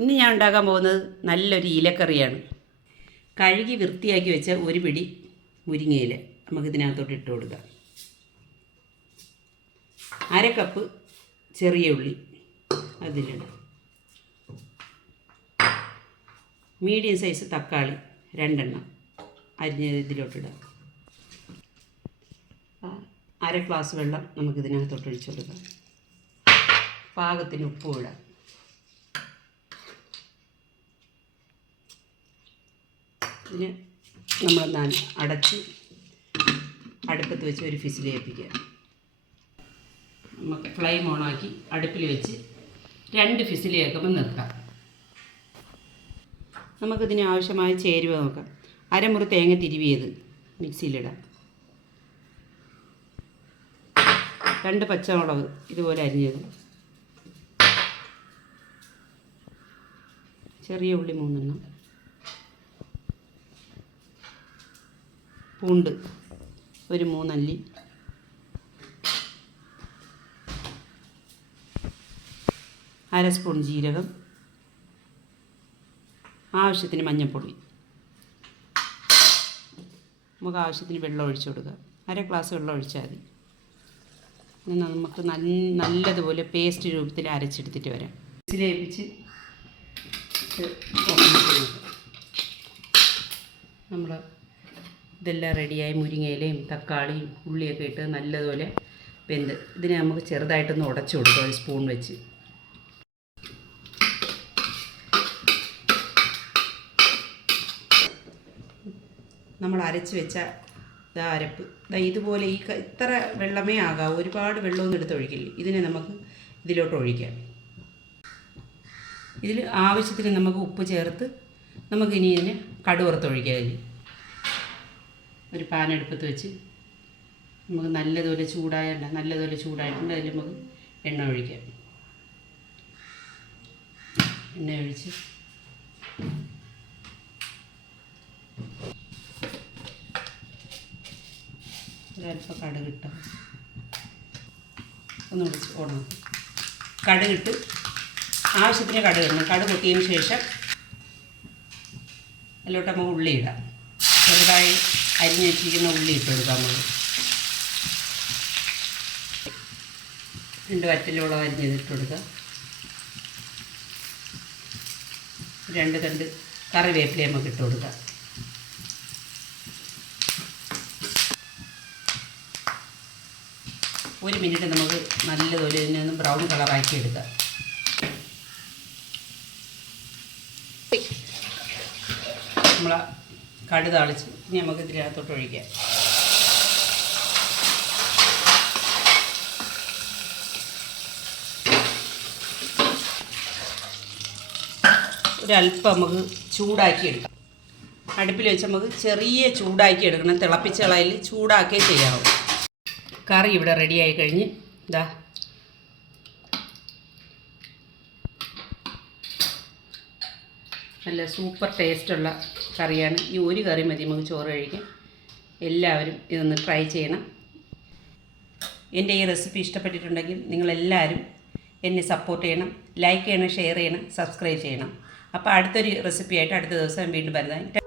ഇന്ന് ഞാൻ ഉണ്ടാക്കാൻ പോകുന്നത് നല്ലൊരു ഇലക്കറിയാണ്. കഴുകി വൃത്തിയാക്കി വെച്ച ഒരു പിടി മുരിങ്ങയില നമുക്കിതിനകത്തോട്ട് ഇട്ട് കൊടുക്കാം. 1/2 കപ്പ് ചെറിയ ഉള്ളി അതിലിടാം. മീഡിയം സൈസ് തക്കാളി 2 എണ്ണം അരിഞ്ഞത് ഇതിലോട്ടിടാം. 1/2 ഗ്ലാസ് വെള്ളം നമുക്കിതിനകത്തോട്ട് ഒഴിച്ചു കൊടുക്കാം. പാകത്തിന് ഉപ്പും ഇടാം. ഇതിന് നമ്മൾ അടച്ച് അടുപ്പത്ത് വെച്ച് ഒരു ഫിസിൽ ഏൽപ്പിക്കുക. നമുക്ക് ഫ്ലെയിം ഓണാക്കി അടുപ്പിൽ വെച്ച് 2 ഫിസിൽ കേൾക്കുമ്പോൾ നിർത്താം. നമുക്കിതിന് ആവശ്യമായ ചേരുവ നോക്കാം. 1/2 മുറി തേങ്ങ തിരുവിയത് മിക്സിയിലിടാം. 2 പച്ചമുളക് ഇതുപോലെ അരിഞ്ഞത്, ചെറിയ ഉള്ളി 3 എണ്ണം, പൂണ്ട് ഒരു 3 അല്ലി, അര സ്പൂൺ ജീരകം, ആവശ്യത്തിന് മഞ്ഞൾപ്പൊടി. നമുക്ക് ആവശ്യത്തിന് വെള്ളം ഒഴിച്ചു കൊടുക്കുക. 1/2 ഗ്ലാസ് വെള്ളം ഒഴിച്ചാൽ മതി. നമുക്ക് നല്ലതുപോലെ പേസ്റ്റ് രൂപത്തിൽ അരച്ചെടുത്തിട്ട് വരാം. ഇതിലേപ്പിച്ച് നമ്മൾ ഇതെല്ലാം റെഡിയായി മുരിങ്ങയിലയും തക്കാളിയും ഉള്ളിയൊക്കെ ഇട്ട് നല്ലതുപോലെ വെന്ത് ഇതിനെ നമുക്ക് ചെറുതായിട്ടൊന്ന് ഉടച്ചു കൊടുക്കാം ഒരു സ്പൂൺ വെച്ച്. നമ്മൾ അരച്ച് വെച്ച അരപ്പ് ഇതുപോലെ ഇത്ര വെള്ളമേ ആകാവൂ, ഒരുപാട് വെള്ളമൊന്നും എടുത്ത് ഒഴിക്കില്ല. ഇതിനെ നമുക്ക് ഇതിലോട്ട് ഒഴിക്കാം. ഇതിൽ ആവശ്യത്തിന് നമുക്ക് ഉപ്പ് ചേർത്ത് നമുക്കിനി ഇതിനെ കടുവറുത്തൊഴിക്കാം. ഒരു പാൻ അടുപ്പത്ത് വെച്ച് നമുക്ക് നല്ലതുപോലെ ചൂടായിട്ടുണ്ട്. അതിൽ നമുക്ക് എണ്ണ ഒഴിക്കാം. എണ്ണ ഒഴിച്ച് ഒരല്പം കടുകിട്ടാം. ഒന്ന് വിളിച്ച് ഓടണം. കടുകിട്ട് ആവശ്യത്തിന് കടുകിടണം. കടുക് പൊട്ടിയതിന് ശേഷം അതിലോട്ട് നമുക്ക് ഉള്ളി ഇടാം. ചെറുതായി അരിഞ്ഞ് വെച്ചിരിക്കുന്ന ഉള്ളി ഇട്ട് കൊടുക്കാം. നമുക്ക് 2 വറ്റലോളം അരിഞ്ഞത് ഇട്ട് കൊടുക്കാം. 2 തണ്ട് കറിവേപ്പില നമുക്ക് ഇട്ട് കൊടുക്കാം. ഒരു മിനിറ്റ് നമുക്ക് നല്ലതുപോലെ ഇതിനൊന്ന് ബ്രൗൺ കളറാക്കി എടുക്കാം. നമ്മൾ കടു താളിച്ച് ഇനി നമുക്ക് ഇതിനകത്തോട്ട് ഒഴിക്കാം. ഒരല്പം നമുക്ക് ചൂടാക്കി എടുക്കാം. അടുപ്പിൽ വെച്ച് നമുക്ക് ചെറിയ ചൂടാക്കി എടുക്കണം. തിളപ്പിച്ച കളയിൽ ചൂടാക്കിയേ ചെയ്യാവും. കറി ഇവിടെ റെഡിയായി കഴിഞ്ഞ് നല്ല സൂപ്പർ ടേസ്റ്റുള്ള കറിയാണ്. ഈ ഒരു കറി മതി നമുക്ക് ചോറ് കഴിക്കാൻ. എല്ലാവരും ഇതൊന്ന് ട്രൈ ചെയ്യണം. എൻ്റെ ഈ റെസിപ്പി ഇഷ്ടപ്പെട്ടിട്ടുണ്ടെങ്കിൽ നിങ്ങളെല്ലാവരും എന്നെ സപ്പോർട്ട് ചെയ്യണം, ലൈക്ക് ചെയ്യണം, ഷെയർ ചെയ്യണം, സബ്സ്ക്രൈബ് ചെയ്യണം. അപ്പോൾ അടുത്തൊരു റെസിപ്പിയായിട്ട് അടുത്ത ദിവസം വീണ്ടും വരുന്നതായി.